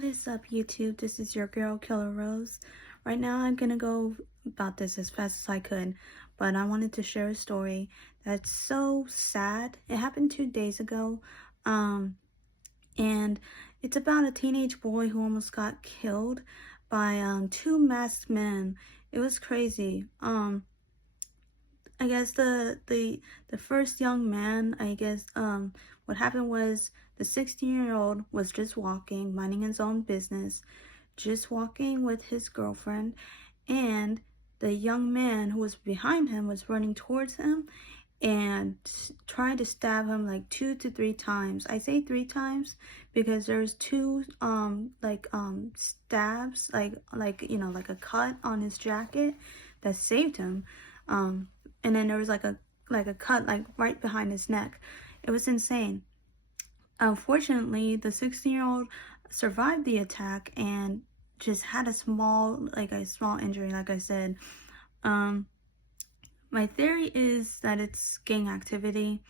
What is up, YouTube? This is your girl, Killer Rose. Right now, I'm gonna go about this as fast as I could, but I wanted to share a story that's so sad. It happened 2 days ago, and it's about a teenage boy who almost got killed by two masked men. It was crazy. I guess the first young man, what happened was the 16-year-old was just walking, minding his own business, just walking with his girlfriend, and the young man who was behind him was running towards him and trying to stab him like 2 to 3 times. I say 3 times because there's two stabs, like a cut on his jacket that saved him. And then there was like a cut like right behind his neck. It was insane. Unfortunately, the 16-year-old survived the attack and just had a small injury, like I said. My theory is that it's gang activity.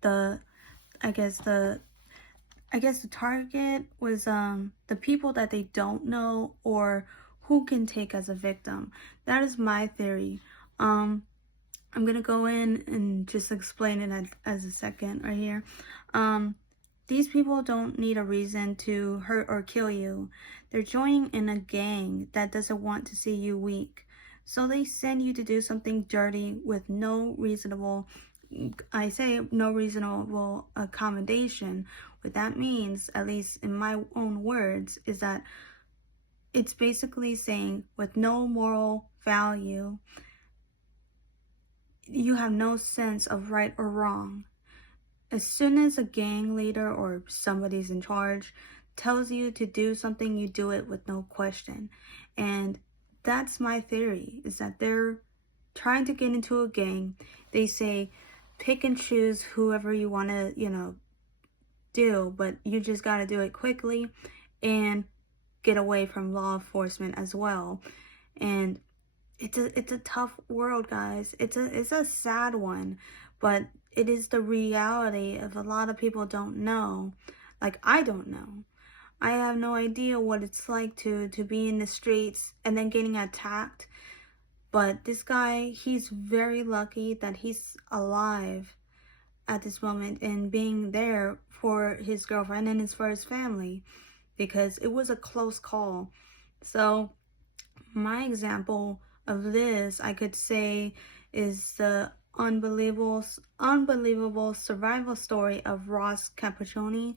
The I guess the target was the people that they don't know or who can take as a victim. That is my theory. I'm gonna go in and just explain it as a second right here. These people don't need a reason to hurt or kill you. They're joining in a gang that doesn't want to see you weak. So they send you to do something dirty with no reasonable accommodation. What that means, at least in my own words, is that it's basically saying with no moral value, you have no sense of right or wrong. As soon as a gang leader or somebody's in charge tells you to do something, you do it with no question. And that's my theory, is that they're trying to get into a gang. They say pick and choose whoever you want to, do, but you just got to do it quickly and get away from law enforcement as well. And it's a tough world, guys. It's a sad one, but it is the reality of a lot of people don't know. Like, I don't know. I have no idea what it's like to be in the streets and then getting attacked. But this guy, he's very lucky that he's alive at this moment and being there for his girlfriend and for his family, because it was a close call. So my example of this, I could say, is the unbelievable survival story of Ross Cappuccini.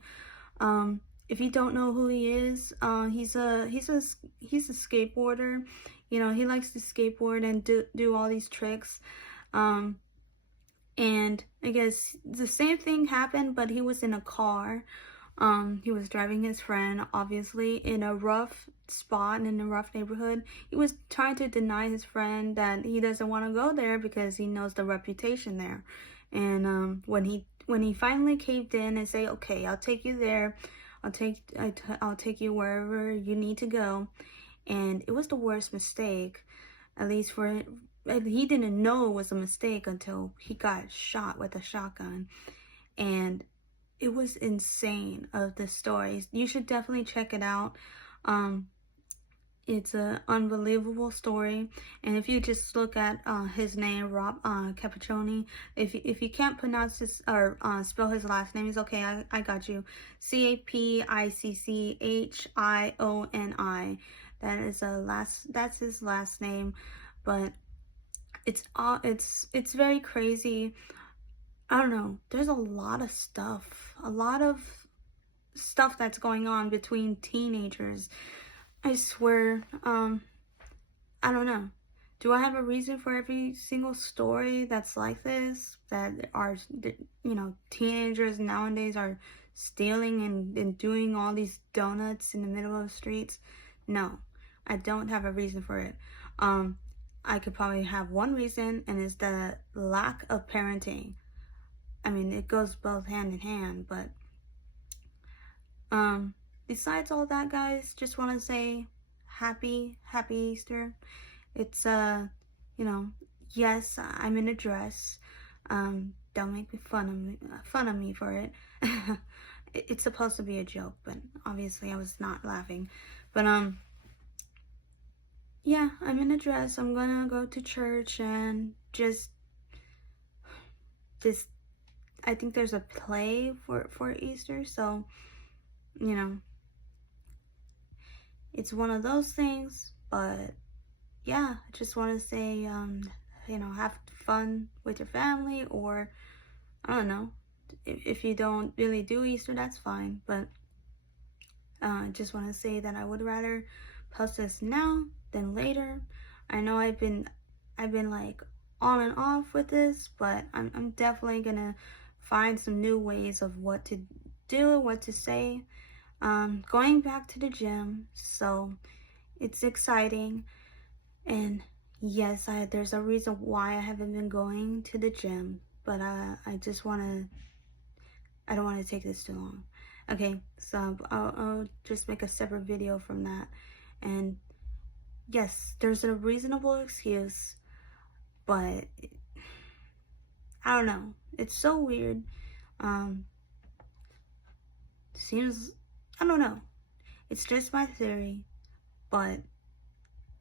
If you don't know who he is, he's a skateboarder. He likes to skateboard and do all these tricks. And I guess the same thing happened, but he was in a car. He was driving his friend, obviously, in a rough spot, in a rough neighborhood. He was trying to deny his friend that he doesn't want to go there because he knows the reputation there. And when he finally caved in and say, "Okay, I'll take you there. I'll take you wherever you need to go," and it was the worst mistake, at least for. He didn't know it was a mistake until he got shot with a shotgun. And it was insane of the stories. You should definitely check it out. It's an unbelievable story. And if you just look at his name, Rob Cappuccini, if you can't pronounce his or spell his last name, it's okay. I got you. Capicchioni. That's his last name. But it's very crazy. I don't know. There's a lot of stuff that's going on between teenagers. I swear. I don't know. Do I have a reason for every single story that's like this? That are, teenagers nowadays are stealing and doing all these donuts in the middle of the streets? No, I don't have a reason for it. I could probably have one reason, and it's the lack of parenting. I mean, it goes both hand in hand, but besides all that, guys, just want to say happy Easter. It's yes, I'm in a dress. Don't make fun of me for it. it's supposed to be a joke, but obviously I was not laughing. But yeah, I'm in a dress. I'm gonna go to church and just this. I think there's a play for Easter, so you know, it's one of those things. But yeah, I just want to say, have fun with your family, or I don't know. If you don't really do Easter, that's fine. But I just want to say that I would rather post this now than later. I know I've been like on and off with this, but I'm definitely gonna find some new ways of what to do, what to say. Going back to the gym, so it's exciting. And yes, there's a reason why I haven't been going to the gym, but I just I don't want to take this too long. Okay, so I'll just make a separate video from that. And yes, there's a reasonable excuse, but I don't know. It's so weird. Um, seems, I don't know. It's just my theory, but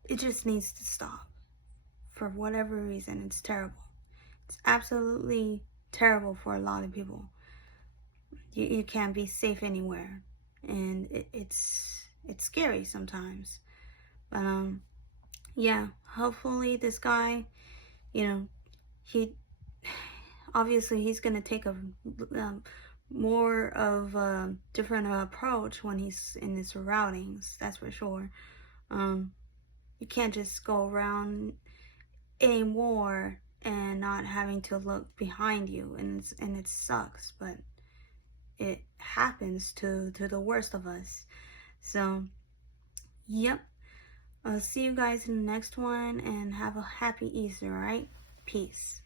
it just needs to stop. For whatever reason, it's terrible. It's absolutely terrible for a lot of people. You can't be safe anywhere, and it's scary sometimes. But yeah, hopefully this guy, you know, he obviously he's gonna take a more of a different approach when he's in his surroundings. That's for sure. You can't just go around anymore and not having to look behind you, and it sucks, but it happens to the worst of us. So yep, I'll see you guys in the next one, and have a happy Easter. All right, peace.